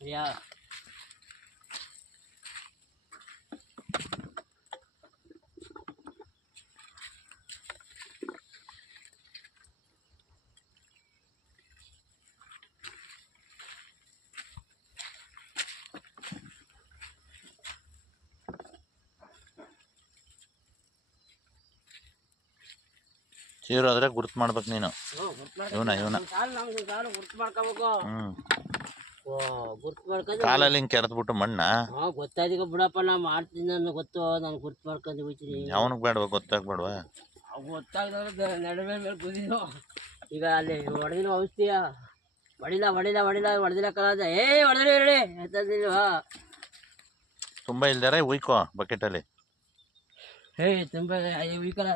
Yeah. ಚೀರು ಆದ್ರೆ ಗುರ್ತು ಮಾಡ್ಬೇಕು ನೀನು. ಇವನ ಇವನ. ಮಾಡ್ಕೊಂಡು ಕಾಲಲ್ಲಿ ಹಿಂಗೆ ಕೆರೆದ್ಬಿಟ್ಟು ಮಣ್ಣ. ಹಾ ಗೊತ್ತಾಯ್ತು ಬಿಡಪ್ಪ ನಾ ಮಾಡ್ತೀನಿ ನಾನು ಗೊತ್ತು ನಾನು ಗುರ್ತು ಮಾಡ್ಕೊಂಡು ಹೋಗ್ತೀನಿ ಅವನಿಗೆ ಬೇಡವಾ ಗೊತ್ತಾಗ್ಬೇಡವಾ? ಅವು ಗೊತ್ತಾಗ್ದವ್ರು ನಡುವೆ ಮೇಲೆ ಕುದಿದು ಈಗ ಅಲ್ಲಿ ಹೊಡೆದಿನ ಔಷಧಿಯ ಹೊಡಿಲ್ಲ ಹೊಡಿಲ್ಲ ಹೊಡಿಲ್ಲ ಹೊಡೆದಿಲ್ಲ ಕಲಾದ ಏ ಹೊಡೆದ್ರಿ ಹೇಳಿ ಎತ್ತದಿಲ್ವಾ ತುಂಬಾ ಇಲ್ದಾರೆ ಉಯ್ಕೋ ಬಕೆಟಲ್ಲಿ ಹೇ ತುಂಬ ವೀಕಲ್ಲ